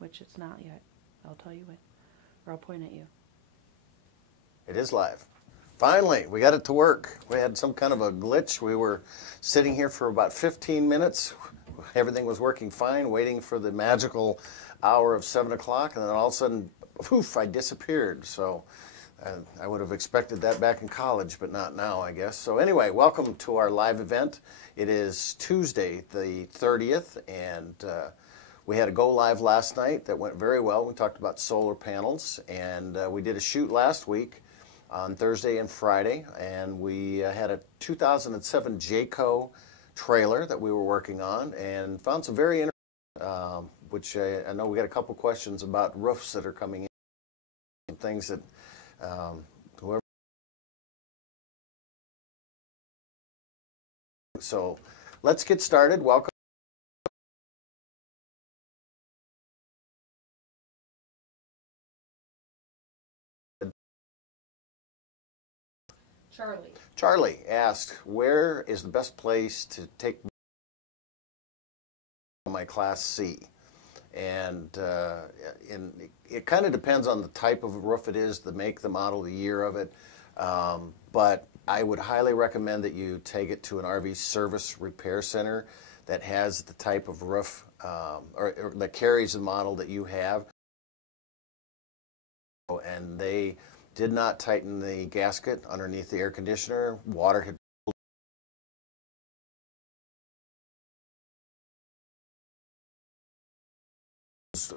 which it's not yet. I'll tell you when, or I'll point at you. It is live. Finally, we got it to work. We had some kind of a glitch. We were sitting here for about 15 minutes. Everything was working fine, waiting for the magical hour of 7 o'clock, and then all of a sudden, poof, I disappeared. So I would have expected that back in college, but not now, I guess. So anyway, welcome to our live event. It is Tuesday, the 30th, and we had a go live last night that went very well. We talked about solar panels, and we did a shoot last week on Thursday and Friday, and we had a 2007 Jayco trailer that we were working on and found some very interesting, which I know we got a couple questions about roofs that are coming in, things that whoever. So let's get started. Welcome. Charlie asked, where is the best place to take my Class C? And it kind of depends on the type of roof it is, the make, the model, the year of it. But I would highly recommend that you take it to an RV service repair center that has the type of roof or that carries the model that you have. And they did not tighten the gasket underneath the air conditioner. Water had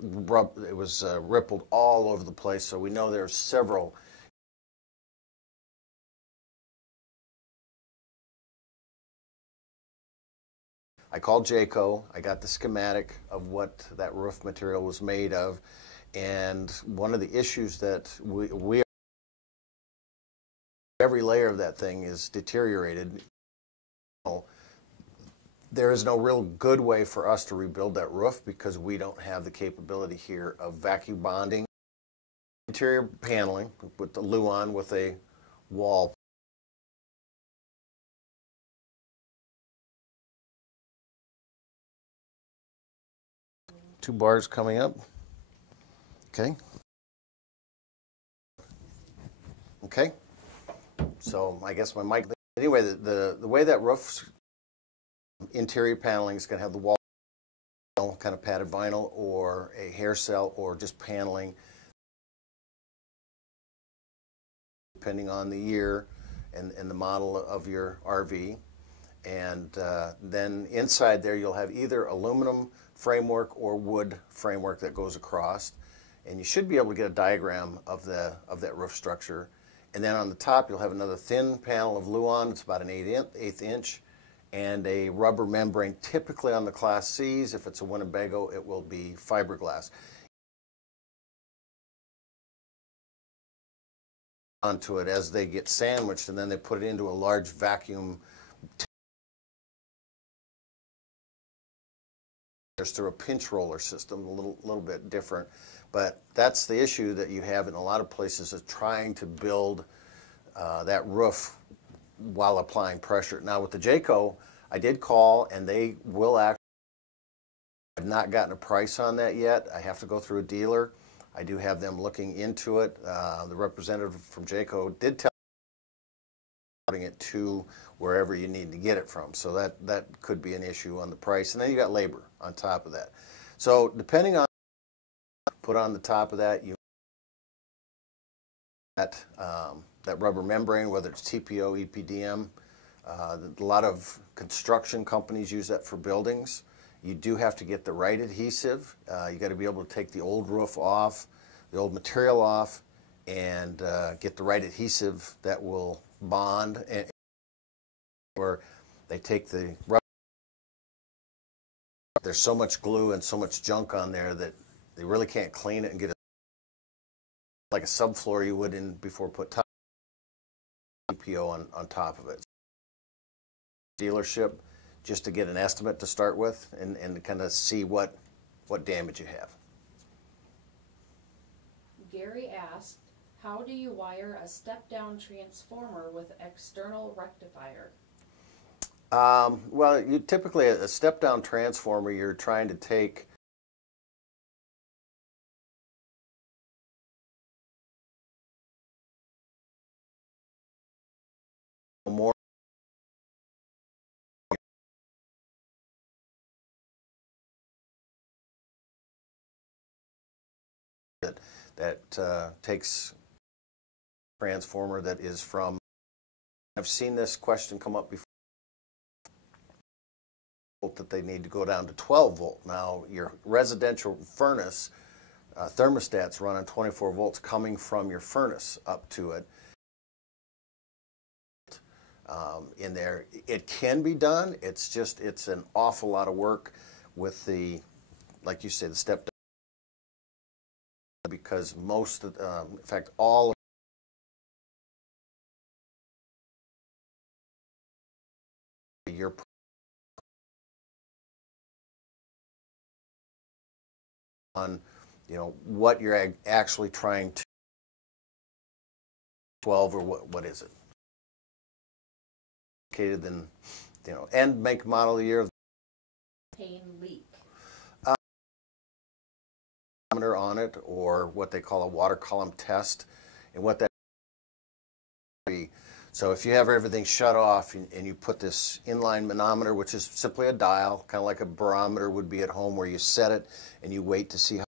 rippled all over the place, so we know there are several. I called Jayco. I got the schematic of what that roof material was made of, and one of the issues that we every layer of that thing is deteriorated. There is no real good way for us to rebuild that roof because we don't have the capability here of vacuum bonding interior paneling with the Luan with a wall. Two bars coming up. Okay. Okay. So I guess my mic. Anyway, the way that roof's interior paneling is going to have the wall kind of padded vinyl or a hair cell or just paneling, depending on the year and the model of your RV. And then inside there you'll have either aluminum framework or wood framework that goes across, and you should be able to get a diagram of that roof structure. And then on the top you'll have another thin panel of Luan. It's about an eighth inch, and a rubber membrane. Typically on the Class Cs, if it's a Winnebago, it will be fiberglass. Onto it as they get sandwiched, and then they put it into a large vacuum through a pinch roller system, a little bit different. But that's the issue that you have in a lot of places, is trying to build that roof while applying pressure. Now with the Jayco, I did call, and they will actually. I've not gotten a price on that yet. I have to go through a dealer. I do have them looking into it. The representative from Jayco did tell me it to wherever you need to get it from. So that could be an issue on the price. And then you got labor on top of that. So depending on put on the top of that, you that rubber membrane, whether it's TPO, EPDM. A lot of construction companies use that for buildings. You do have to get the right adhesive. You got to be able to take the old roof off, the old material off, and get the right adhesive that will bond. Or they take the rubber. There's so much glue and so much junk on there that they really can't clean it and get it like a subfloor you would in before put top TPO on top of it. Dealership, just to get an estimate to start with and kind of see what damage you have. Gary asked, how do you wire a step-down transformer with external rectifier? Well, you typically a step-down transformer, you're trying to take that takes transformer that is from, I've seen this question come up before, that they need to go down to 12 volt. Now your residential furnace thermostats run on 24 volts coming from your furnace up to it. In there, it can be done. It's an awful lot of work with the, like you say, the step down, because most of, in fact, all of your on, you know, what you're actually trying to 12 or what is it? Than, you know, and make model of the year. Propane leak. On it, or what they call a water column test, and what that be. So if you have everything shut off and you put this inline manometer, which is simply a dial, kind of like a barometer would be at home, where you set it and you wait to see how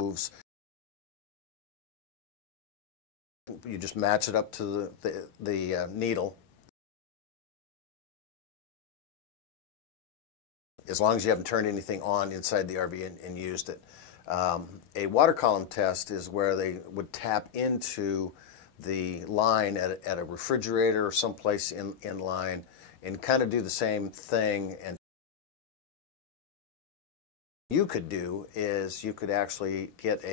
it moves. You just match it up to the needle. As long as you haven't turned anything on inside the RV and used it. A water column test is where they would tap into the line at a refrigerator or someplace in line and kind of do the same thing. And you could do is you could actually get a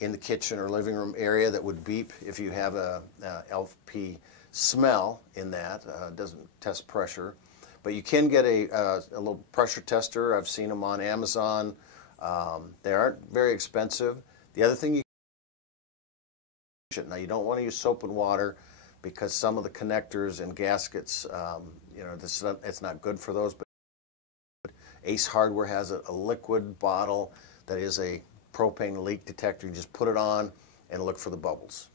in the kitchen or living room area that would beep if you have a LP smell in that. Doesn't test pressure, but you can get a little pressure tester. I've seen them on Amazon. They aren't very expensive. The other thing now, you don't want to use soap and water, because some of the connectors and gaskets, you know, it's not good for those. But Ace Hardware has a liquid bottle that is a propane leak detector. You just put it on and look for the bubbles.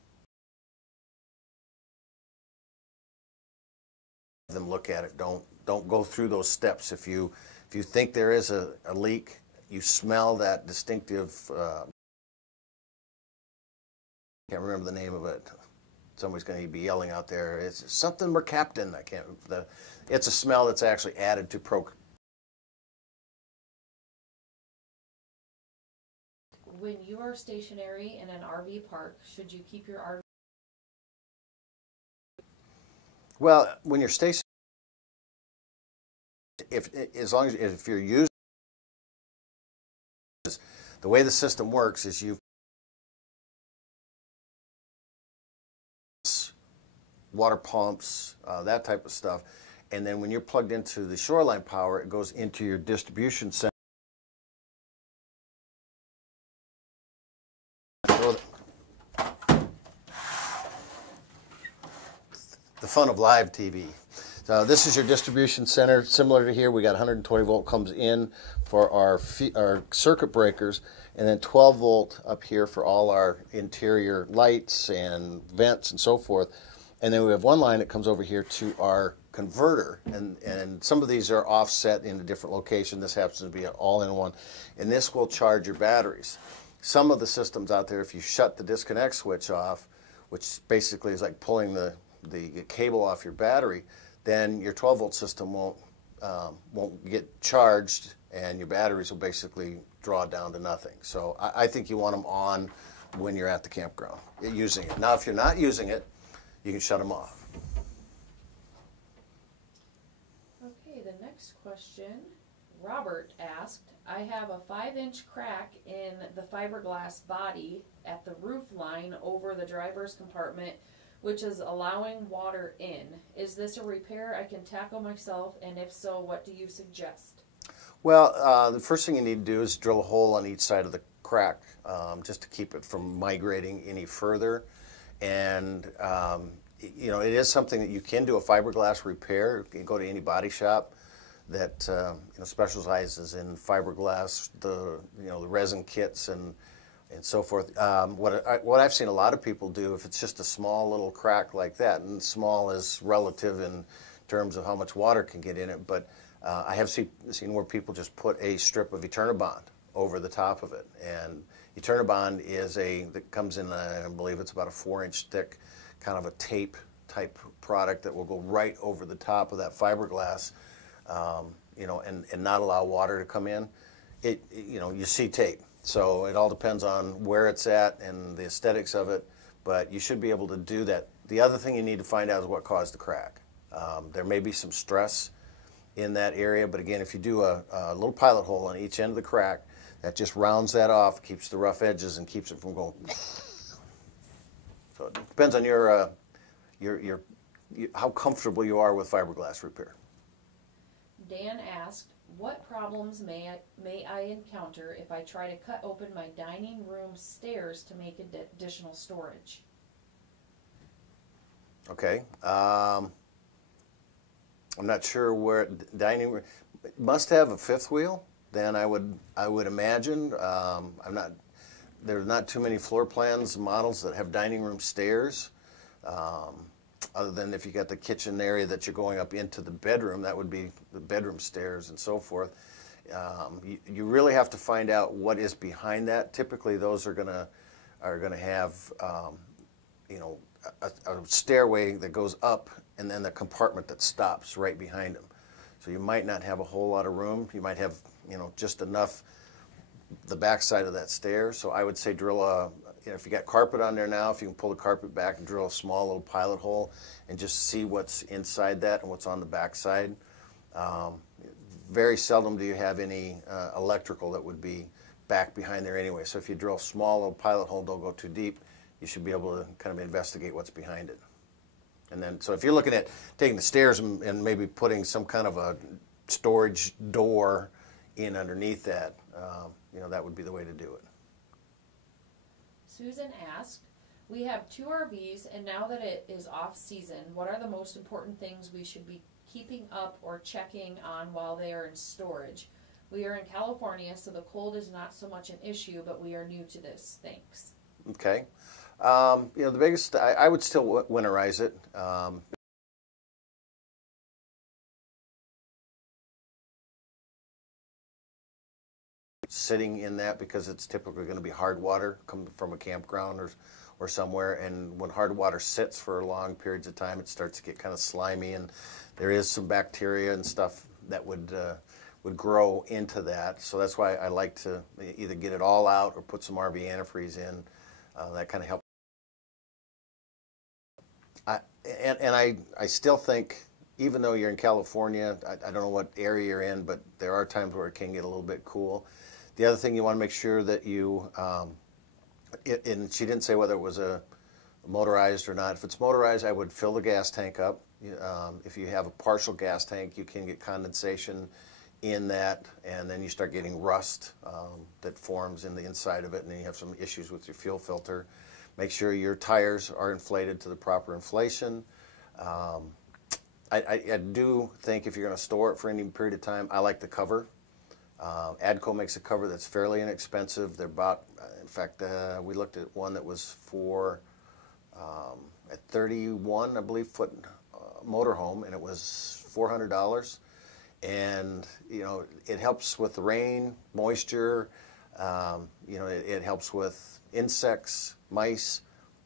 Them look at it. Don't go through those steps. If you think there is a leak, you smell that distinctive. Can't remember the name of it. Somebody's going to be yelling out there. It's something mercaptan. I can't. It's a smell that's actually added to propane. When you are stationary in an RV park, should you keep your RV? Well, when you're stationary, if you're using, the way the system works is you water pumps, that type of stuff, and then when you're plugged into the shoreline power, it goes into your distribution center. The fun of live TV. So this is your distribution center. Similar to here, we got 120 volt comes in for our circuit breakers, and then 12 volt up here for all our interior lights and vents and so forth. And then we have one line that comes over here to our converter, and some of these are offset in a different location. This happens to be an all-in-one, and this will charge your batteries. Some of the systems out there, if you shut the disconnect switch off, which basically is like pulling the cable off your battery, then your 12 volt system won't get charged, and your batteries will basically draw down to nothing. So I think you want them on when you're at the campground using it. Now, if you're not using it, you can shut them off. Okay, the next question, Robert asked, I have a 5-inch crack in the fiberglass body at the roof line over the driver's compartment, which is allowing water in. Is this a repair I can tackle myself, and if so, what do you suggest? Well, the first thing you need to do is drill a hole on each side of the crack, just to keep it from migrating any further. And you know, it is something that you can do a fiberglass repair. You can go to any body shop that you know, specializes in fiberglass, the resin kits and so forth. What I've seen a lot of people do, if it's just a small little crack like that, and small is relative in terms of how much water can get in it, but I have seen where people just put a strip of Eternabond over the top of it. And Eternabond is that comes in, I believe it's about a 4-inch thick, kind of a tape type product that will go right over the top of that fiberglass, you know, and not allow water to come in. You know, you see tape. So it all depends on where it's at and the aesthetics of it, but you should be able to do that. The other thing you need to find out is what caused the crack. There may be some stress in that area, but again, if you do a little pilot hole on each end of the crack, that just rounds that off, keeps the rough edges, and keeps it from going. So it depends on how comfortable you are with fiberglass repair. Dan asked, what problems may I encounter if I try to cut open my dining room stairs to make additional storage? Okay. I'm not sure where dining room must have a fifth wheel. Then I would imagine. There's not too many floor plans models that have dining room stairs. Other than if you got the kitchen area that you're going up into the bedroom, that would be the bedroom stairs and so forth. You really have to find out what is behind that. Typically, those are gonna have you know, a stairway that goes up and then the compartment that stops right behind them. So you might not have a whole lot of room. You might have, you know, just enough the backside of that stair. So I would say drill you know, if you got carpet on there now, if you can pull the carpet back and drill a small little pilot hole and just see what's inside that and what's on the backside. Very seldom do you have any electrical that would be back behind there anyway. So if you drill a small little pilot hole, don't go too deep, you should be able to kind of investigate what's behind it. And then, so if you're looking at taking the stairs and maybe putting some kind of a storage door in underneath that, you know, that would be the way to do it. Susan asked, we have 2 RVs, and now that it is off season, what are the most important things we should be keeping up or checking on while they are in storage? We are in California, so the cold is not so much an issue, but we are new to this. Thanks. Okay. You know, the biggest, I would still winterize it. Sitting in that, because it's typically going to be hard water coming from a campground or somewhere, and when hard water sits for long periods of time, it starts to get kind of slimy, and there is some bacteria and stuff that would grow into that. So that's why I like to either get it all out or put some RV antifreeze in. That kind of helps. I still think, even though you're in California, I don't know what area you're in, but there are times where it can get a little bit cool. The other thing you want to make sure that you, and she didn't say whether it was a motorized or not. If it's motorized, I would fill the gas tank up. If you have a partial gas tank, you can get condensation in that, and then you start getting rust that forms in the inside of it, and then you have some issues with your fuel filter. Make sure your tires are inflated to the proper inflation. I do think if you're going to store it for any period of time, I like the cover. ADCO makes a cover that's fairly inexpensive. They're about, in fact, we looked at one that was for at 31, I believe, foot motorhome, and it was $400. And you know, it helps with the rain, moisture. You know, it helps with insects, mice.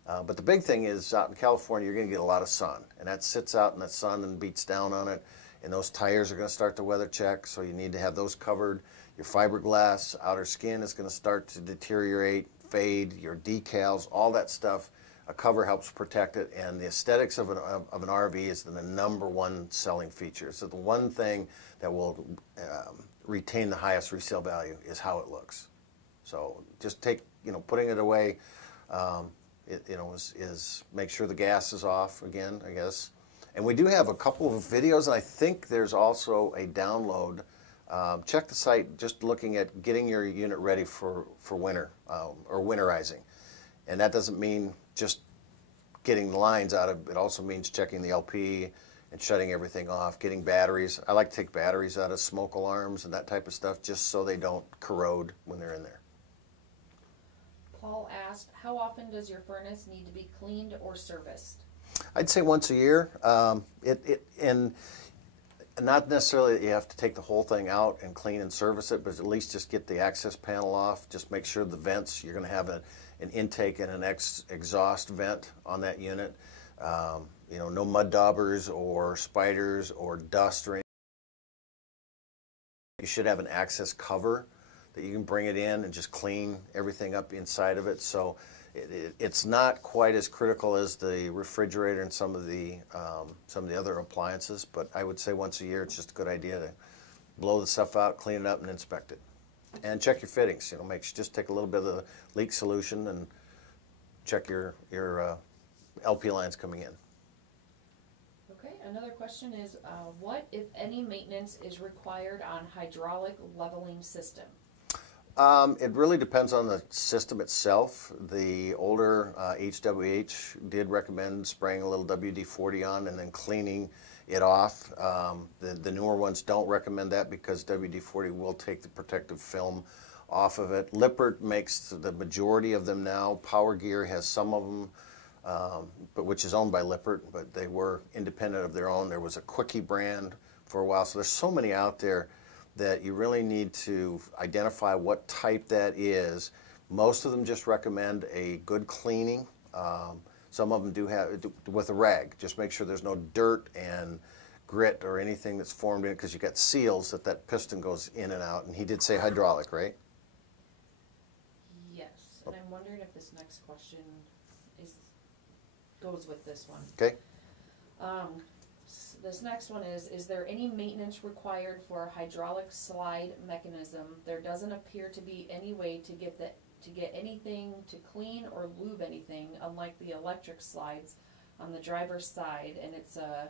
But the big thing is, out in California, you're going to get a lot of sun, and that sits out in the sun and beats down on it. And those tires are going to start to weather check, so you need to have those covered. Your fiberglass outer skin is going to start to deteriorate, fade. Your decals, all that stuff, a cover helps protect it. And the aesthetics of an RV is the number one selling feature. So the one thing that will retain the highest resale value is how it looks. So just putting it away, is make sure the gas is off again, I guess. And we do have a couple of videos, and I think there's also a download. Check the site, just looking at getting your unit ready for winter or winterizing. And that doesn't mean just getting the lines out of it. Also means checking the LP and shutting everything off, getting batteries. I like to take batteries out of smoke alarms and that type of stuff just so they don't corrode when they're in there. Paul asked, how often does your furnace need to be cleaned or serviced? I'd say once a year. And not necessarily that you have to take the whole thing out and clean and service it, but at least just get the access panel off. Just make sure the vents, you're going to have an intake and an exhaust vent on that unit. You know, no mud daubers or spiders or dust or anything. You should have an access cover that you can bring it in and just clean everything up inside of it. So it's not quite as critical as the refrigerator and some of the other appliances, but I would say once a year it's just a good idea to blow the stuff out, clean it up, and inspect it. And check your fittings. You know, just take a little bit of the leak solution and check your LP lines coming in. Okay, another question is, what, if any, maintenance is required on hydraulic leveling system? It really depends on the system itself. The older HWH did recommend spraying a little WD-40 on and then cleaning it off. The newer ones don't recommend that because WD-40 will take the protective film off of it. Lippert makes the majority of them now. Power Gear has some of them, but which is owned by Lippert, but they were independent of their own. There was a Quickie brand for a while, so there's so many out there that you really need to identify what type that is. Most of them just recommend a good cleaning. Some of them do have with a rag. Just make sure there's no dirt and grit or anything that's formed in it, because you got seals that piston goes in and out. And he did say hydraulic, right? Yes, and I'm wondering if this next question goes with this one. Okay. This next one is there any maintenance required for a hydraulic slide mechanism? There doesn't appear to be any way to get anything to clean or lube anything, unlike the electric slides on the driver's side. And it's a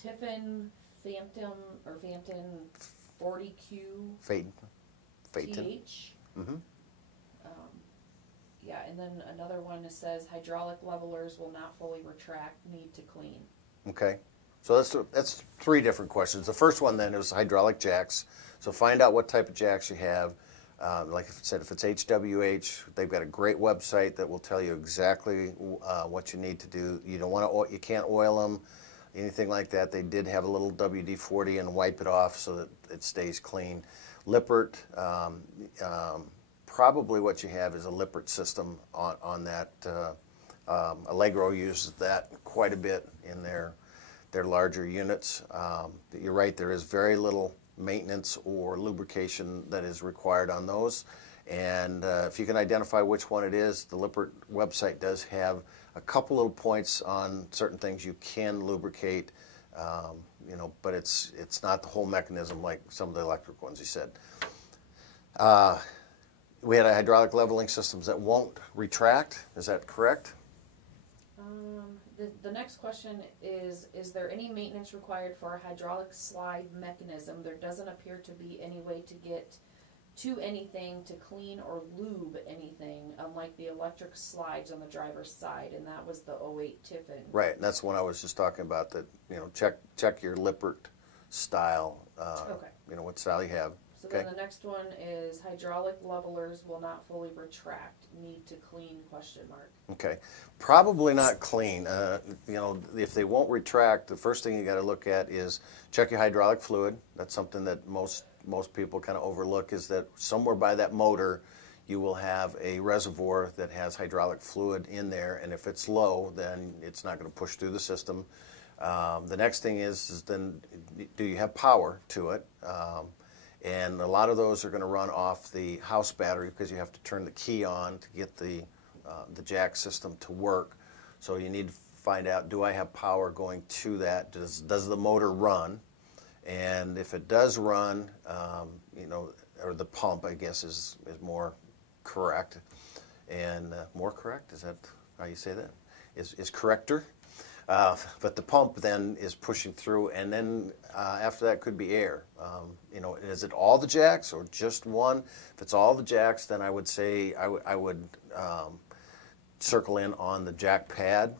Tiffin Phantom 40Q Phaeton. TH. Mm-hmm. Yeah, and then another one that says hydraulic levelers will not fully retract, need to clean. Okay. So that's three different questions. The first one then is hydraulic jacks. So find out what type of jacks you have. Like I said, if it's HWH, they've got a great website that will tell you exactly what you need to do. You don't want to, you can't oil them, anything like that. They did have a little WD-40 and wipe it off so that it stays clean. Lippert, probably what you have is a Lippert system on that. Allegro uses that quite a bit in their larger units. You're right, there is very little maintenance or lubrication that is required on those. And if you can identify which one it is, the Lippert website does have a couple little points on certain things you can lubricate, you know, but it's not the whole mechanism like some of the electric ones you said. We had a hydraulic leveling systems that won't retract. Is that correct? The next question is there any maintenance required for a hydraulic slide mechanism? There doesn't appear to be any way to get to anything to clean or lube anything, unlike the electric slides on the driver's side, and that was the 08 Tiffin. Right, and that's one I was just talking about, that, you know, check your Lippert style, Okay. you know, what style you have. So Okay. then the next one is hydraulic levelers will not fully retract, need to clean, question mark. Okay, probably not clean. You know, if they won't retract, the first thing you got to look at is check your hydraulic fluid. That's something that most people kind of overlook, is that somewhere by that motor you will have a reservoir that has hydraulic fluid in there, and if it's low, then it's not going to push through the system. The next thing is then, do you have power to it? And a lot of those are going to run off the house battery, because you have to turn the key on to get the jack system to work. So you need to find out, do I have power going to that? Does the motor run? And if it does run, you know, or the pump, I guess, is more correct. And more correct, is that how you say that? Is corrector. But the pump then is pushing through, and then after that could be air. You know, is it all the jacks or just one? If it's all the jacks, then I would say I would circle in on the jack pad.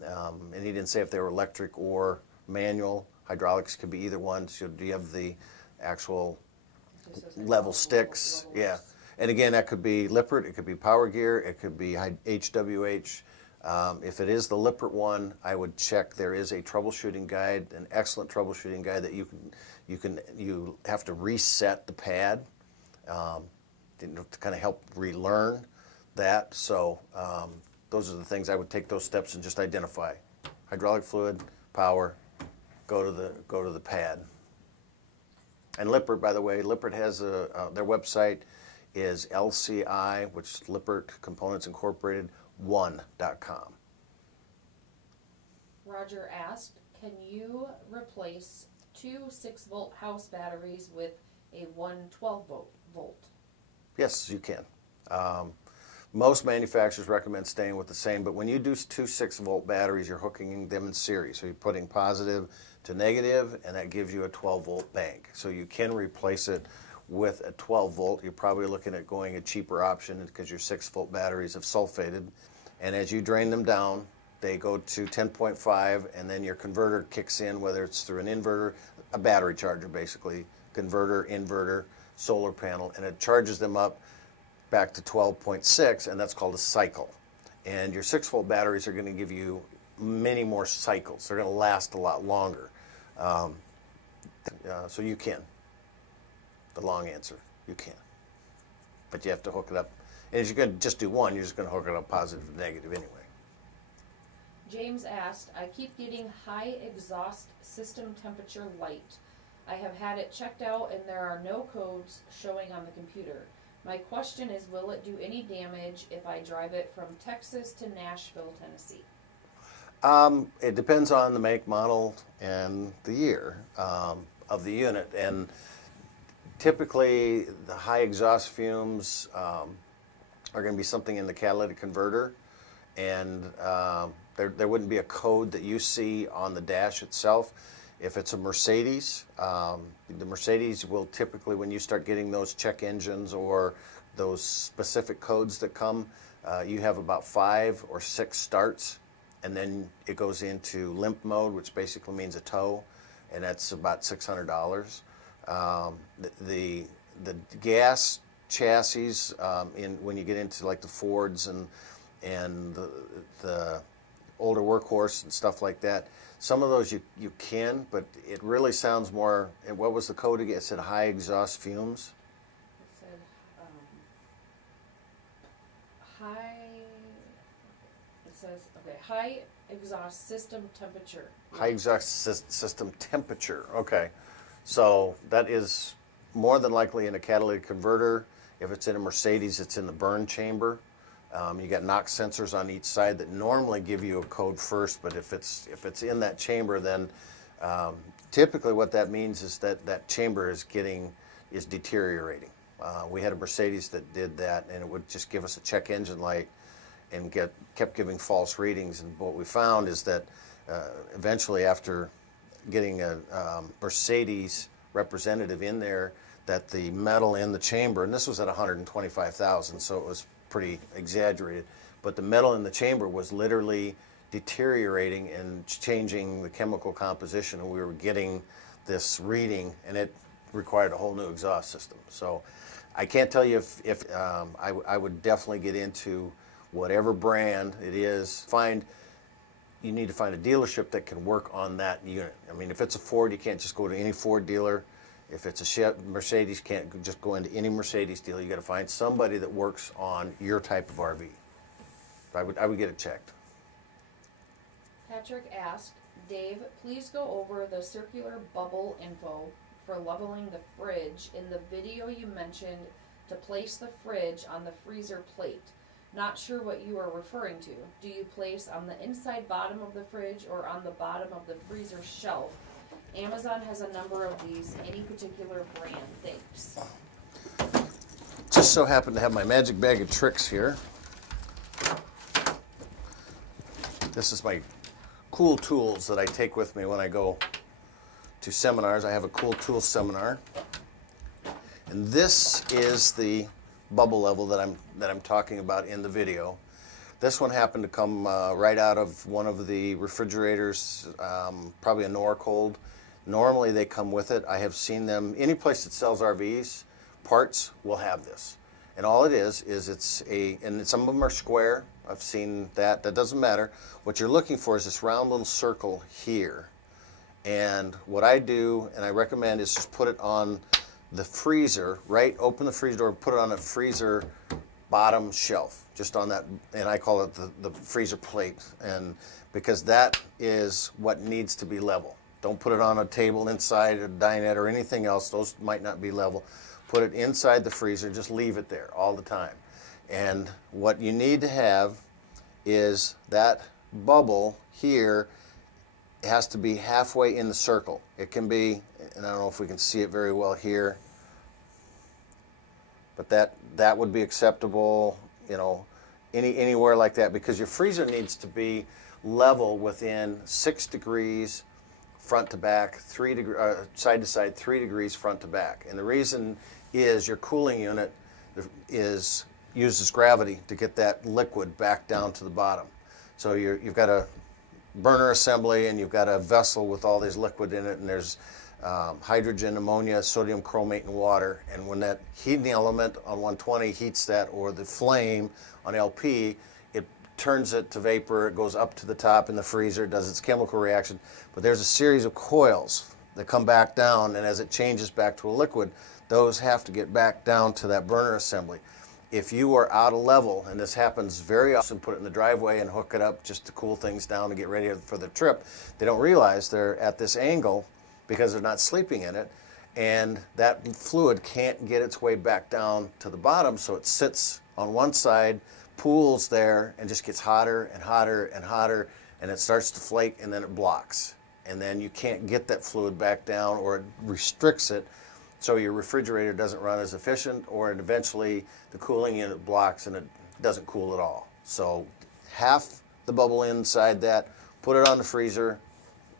And he didn't say if they were electric or manual. Hydraulics could be either one. So do you have the actual level sticks? Yeah. And again, that could be Lippert, it could be Power Gear, it could be HWH. If it is the Lippert one, I would check. There is a troubleshooting guide, an excellent troubleshooting guide that you have to reset the pad to kind of help relearn that. So those are the things I would take those steps and just identify: hydraulic fluid, power, go to the pad. And Lippert, by the way, Lippert has their website is LCI, which is Lippert Components Incorporated 1.com. Roger asked, can you replace two 6-volt house batteries with a 12 volt? Yes, you can. Most manufacturers recommend staying with the same, but when you do two 6-volt batteries, you're hooking them in series. So you're putting positive to negative, and that gives you a 12-volt bank. So you can replace it with a 12-volt. You're probably looking at going a cheaper option because your 6-volt batteries have sulfated. And as you drain them down, they go to 10.5, and then your converter kicks in, whether it's through an inverter, a battery charger basically, converter, inverter, solar panel, and it charges them up back to 12.6, and that's called a cycle. And your 6-volt batteries are going to give you many more cycles. They're going to last a lot longer. So you can. The long answer, you can. But you have to hook it up. And if you're going to just do one, you're just going to hook it up positive and negative anyway. James asked, I keep getting high exhaust system temperature light. I have had it checked out and there are no codes showing on the computer. My question is, will it do any damage if I drive it from Texas to Nashville, Tennessee? It depends on the make, model, and the year of the unit. And typically, the high exhaust fumes are going to be something in the catalytic converter, and there wouldn't be a code that you see on the dash itself. If it's a Mercedes, the Mercedes will typically, when you start getting those check engines or those specific codes that come, you have about 5 or 6 starts, and then it goes into limp mode, which basically means a tow, and that's about $600. The gas chassis, when you get into like the Fords and the older workhorse and stuff like that, some of those you can, but it really sounds more. And what was the code again? It said high exhaust fumes. It said high. It says okay. High exhaust system temperature. High exhaust system temperature. Okay, so that is more than likely in a catalytic converter. If it's in a Mercedes, it's in the burn chamber. You got NOx sensors on each side that normally give you a code first, but if it's in that chamber, then typically what that means is that chamber is deteriorating. We had a Mercedes that did that, and it would just give us a check engine light and kept giving false readings. And what we found is that eventually, after getting a Mercedes representative in there, that the metal in the chamber, and this was at 125,000, so it was pretty exaggerated, but the metal in the chamber was literally deteriorating and changing the chemical composition, and we were getting this reading, and it required a whole new exhaust system. So I can't tell you if I would definitely get into whatever brand it is. You need to find a dealership that can work on that unit. I mean, if it's a Ford, you can't just go to any Ford dealer. If it's a Mercedes, you can't just go into any Mercedes dealer. You got to find somebody that works on your type of RV. I would get it checked. Patrick asked, Dave, please go over the circular bubble info for leveling the fridge. In the video you mentioned to place the fridge on the freezer plate. Not sure what you are referring to. Do you place on the inside bottom of the fridge or on the bottom of the freezer shelf? Amazon has a number of these. Any particular brand? Thanks. Just so happen to have my magic bag of tricks here. This is my cool tools that I take with me when I go to seminars. I have a cool tools seminar. And this is the bubble level that I'm talking about in the video. This one happened to come right out of one of the refrigerators, probably a Norcold. Normally they come with it. I have seen them, any place that sells RVs, parts will have this. And all it is and some of them are square, I've seen that. That doesn't matter. What you're looking for is this round little circle here. And what I do, and I recommend, is just put it on the freezer, right? Open the freezer door and put it on a freezer bottom shelf, just on that, and I call it the freezer plate, and because that is what needs to be level. Don't put it on a table inside a dinette or anything else. Those might not be level. Put it inside the freezer, just leave it there all the time. And what you need to have is that bubble here has to be halfway in the circle. It can be, and I don't know if we can see it very well here, but that would be acceptable, you know, anywhere like that, because your freezer needs to be level within 6 degrees front to back, side to side, 3 degrees front to back. And the reason is your cooling unit uses gravity to get that liquid back down to the bottom. So you've got a burner assembly and you've got a vessel with all this liquid in it, and there's hydrogen, ammonia, sodium chromate, and water. And when that heating element on 120 heats that, or the flame on LP, it turns it to vapor. It goes up to the top in the freezer, does its chemical reaction. But there's a series of coils that come back down, and as it changes back to a liquid, those have to get back down to that burner assembly. If you are out of level, and this happens very often, put it in the driveway and hook it up just to cool things down and get ready for the trip, they don't realize they're at this angle because they're not sleeping in it, and that fluid can't get its way back down to the bottom, so it sits on one side, pools there, and just gets hotter and hotter and hotter, and it starts to flake, and then it blocks. And then you can't get that fluid back down, or it restricts it, so your refrigerator doesn't run as efficient, or eventually the cooling unit blocks and it doesn't cool at all. So half the bubble inside that, put it on the freezer,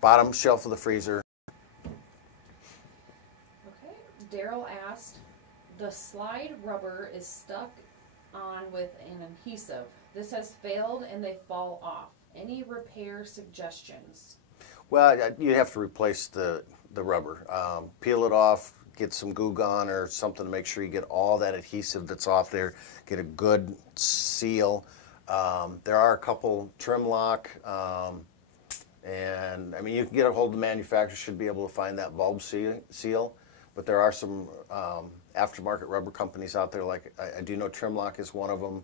bottom shelf of the freezer. Okay, Daryl asked, the slide rubber is stuck on with an adhesive. This has failed and they fall off. Any repair suggestions? Well, you have to replace the rubber. Peel it off, get some Goo Gone or something to make sure you get all that adhesive that's off there, get a good seal. There are a couple trim lock, and I mean, you can get a hold of the manufacturer, should be able to find that bulb seal, but there are some aftermarket rubber companies out there, like I do know Trim Lock is one of them,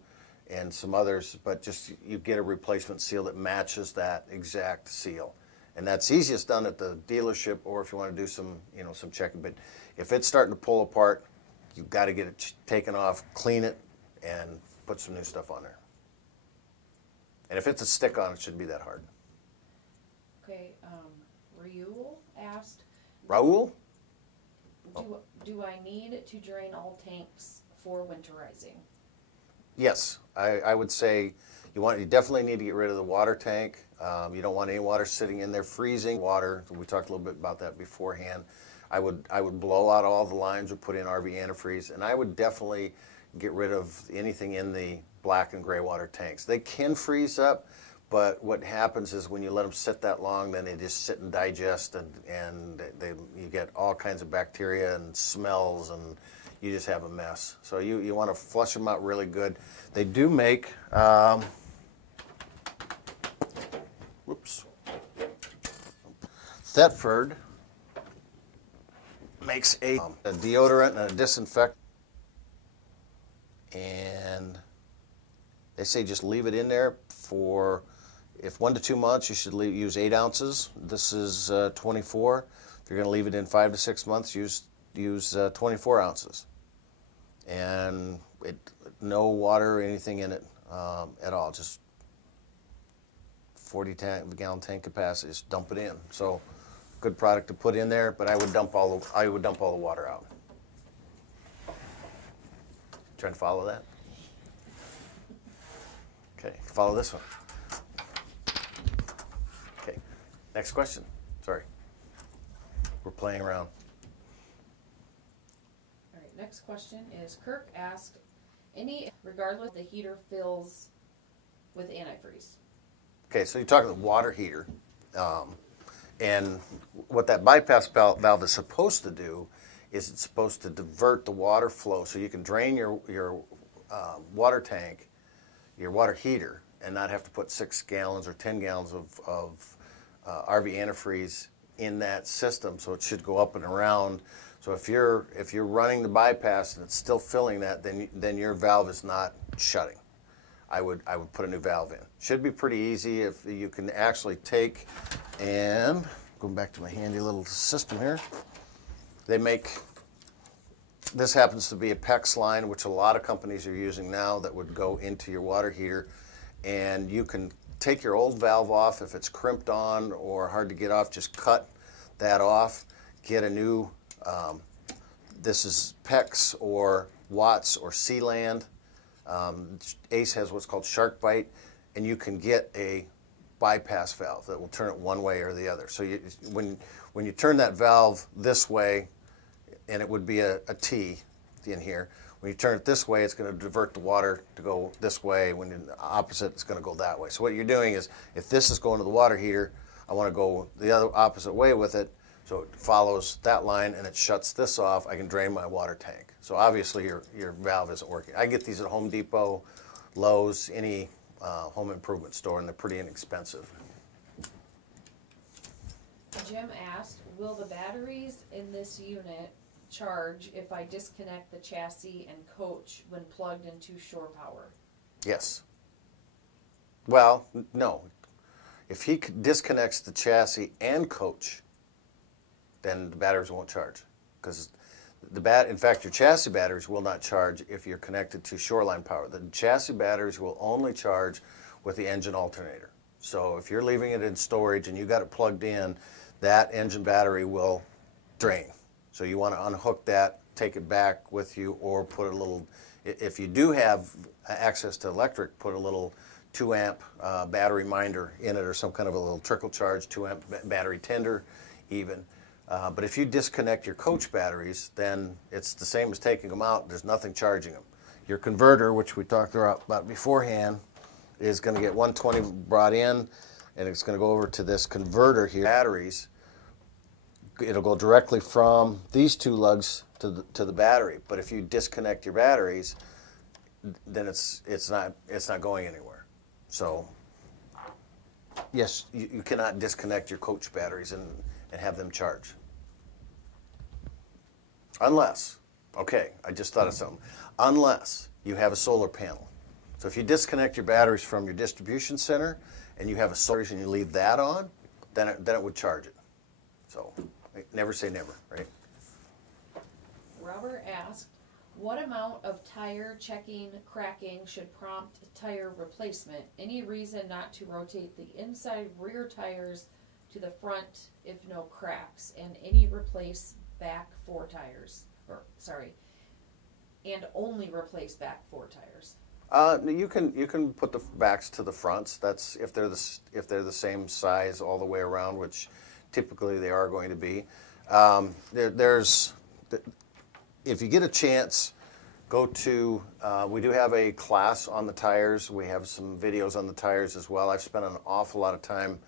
and some others, but just you get a replacement seal that matches that exact seal. And that's easiest done at the dealership, or if you want to do some, some checking. But if it's starting to pull apart, you've got to get it taken off, clean it, and put some new stuff on there. And if it's a stick on, it shouldn't be that hard. Okay, Raul asked, Raul? Do I need to drain all tanks for winterizing? Yes, I would say you definitely need to get rid of the water tank. You don't want any water sitting in there freezing. Water, we talked a little bit about that beforehand. I would blow out all the lines or put in RV antifreeze, and I would definitely get rid of anything in the black and gray water tanks. They can freeze up, but what happens is when you let them sit that long, then they just sit and digest, and you get all kinds of bacteria and smells, and you just have a mess. So you want to flush them out really good. They do make, Thetford makes a deodorant and a disinfectant, and they say just leave it in there for, if 1 to 2 months, you should use 8 ounces. This is 24. If you're going to leave it in 5 to 6 months, use 24 ounces. And no water or anything in it at all, just 40-gallon tank capacity, just dump it in. So good product to put in there, but I would dump all the water out. Trying to follow that? Okay, follow this one. Okay, next question. Sorry. We're playing around. All right, next question is Kirk asked, regardless the heater fills with antifreeze? Okay, so you're talking the water heater. And what that bypass valve is supposed to do is it's supposed to divert the water flow so you can drain your water tank, your water heater, and not have to put 6 gallons or 10 gallons of RV antifreeze in that system. So it should go up and around. So if you're running the bypass and it's still filling that, then your valve is not shutting. I would put a new valve in. Should be pretty easy if you can actually take, and going back to my handy little system here, they make, this happens to be a PEX line, which a lot of companies are using now, that would go into your water heater, and you can take your old valve off. If it's crimped on or hard to get off, just cut that off, get a new, this is PEX or Watts or Sealand. Ace has what's called shark bite, and you can get a bypass valve that will turn it one way or the other. So when you turn that valve this way, and it would be a T in here, when you turn it this way, it's going to divert the water to go this way. When in the opposite, it's going to go that way. So what you're doing is, if this is going to the water heater, I want to go the other opposite way with it. So it follows that line and it shuts this off. I can drain my water tank. So obviously your valve isn't working. I get these at Home Depot, Lowe's, any home improvement store, and they're pretty inexpensive. Jim asked, will the batteries in this unit charge if I disconnect the chassis and coach when plugged into shore power? Yes. Well, no. If he disconnects the chassis and coach, then the batteries won't charge, because in fact, your chassis batteries will not charge if you're connected to shoreline power. The chassis batteries will only charge with the engine alternator. So if you're leaving it in storage and you got it plugged in, that engine battery will drain. So you want to unhook that, take it back with you, or put a little, if you do have access to electric, put a little 2 amp battery minder in it, or some kind of a little trickle charge 2 amp battery tender even. But if you disconnect your coach batteries, then it's the same as taking them out. There's nothing charging them. Your converter, which we talked about beforehand, is going to get 120 brought in, and it's going to go over to this converter here. Batteries, it'll go directly from these 2 lugs to the battery. But if you disconnect your batteries, then it's not going anywhere. So yes, you cannot disconnect your coach batteries and have them charge. Unless, okay, I just thought of something. Unless you have a solar panel. So if you disconnect your batteries from your distribution center and you have a solar and you leave that on, then it would charge it. So never say never, right? Robert asked, what amount of tire checking cracking should prompt tire replacement? Any reason not to rotate the inside rear tires to the front if no cracks, and any replace back 4 tires, and only replace back 4 tires? You can put the backs to the fronts. That's if they're the same size all the way around, which typically they are going to be. If you get a chance, go to, we do have a class on the tires. We have some videos on the tires as well. I've spent an awful lot of time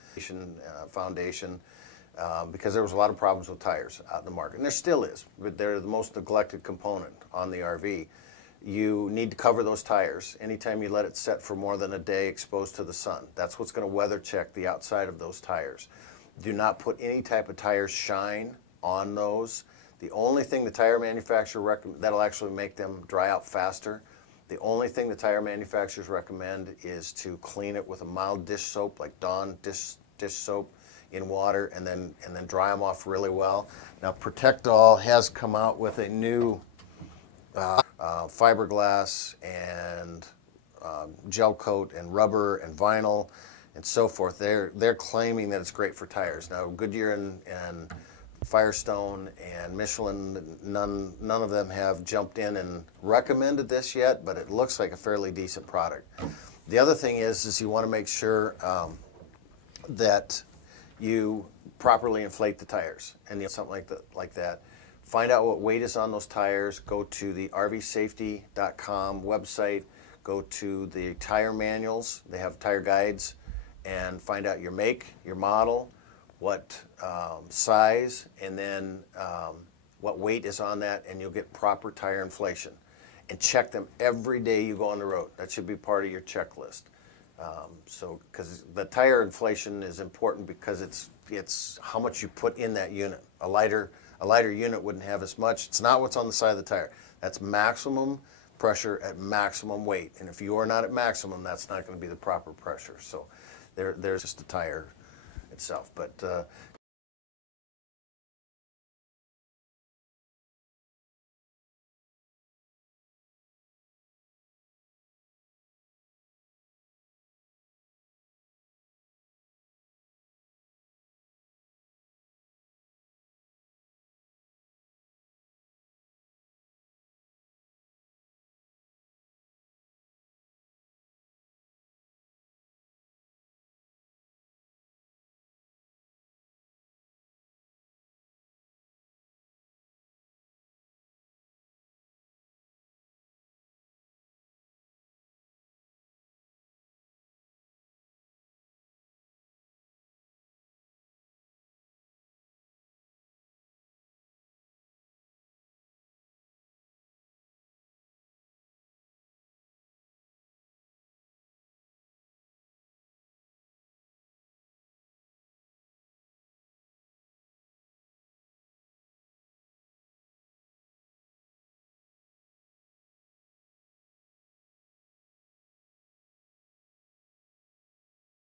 foundation because there was a lot of problems with tires out in the market. And there still is, but they're the most neglected component on the RV. You need to cover those tires anytime you let it set for more than a day exposed to the sun. That's what's going to weather check the outside of those tires. Do not put any type of tire shine on those. The only thing the tire manufacturer recommend that'll actually make them dry out faster, the only thing the tire manufacturers recommend is to clean it with a mild dish soap, like Dawn dish soap, in water, and then dry them off really well. Now Protect All has come out with a new fiberglass and gel coat and rubber and vinyl and so forth. They're claiming that it's great for tires. Now Goodyear and Firestone and Michelin, none of them have jumped in and recommended this yet, but it looks like a fairly decent product. The other thing is you want to make sure that you properly inflate the tires, and something like that. Find out what weight is on those tires. Go to the RVsafety.com website. Go to the tire manuals. They have tire guides, and find out your make, your model, what size, and then what weight is on that, and you'll get proper tire inflation. And check them every day you go on the road. That should be part of your checklist. So, because the tire inflation is important because it's how much you put in that unit. A lighter unit wouldn't have as much. It's not what's on the side of the tire. That's maximum pressure at maximum weight. And if you are not at maximum, that's not going to be the proper pressure. So there's just the tire itself. But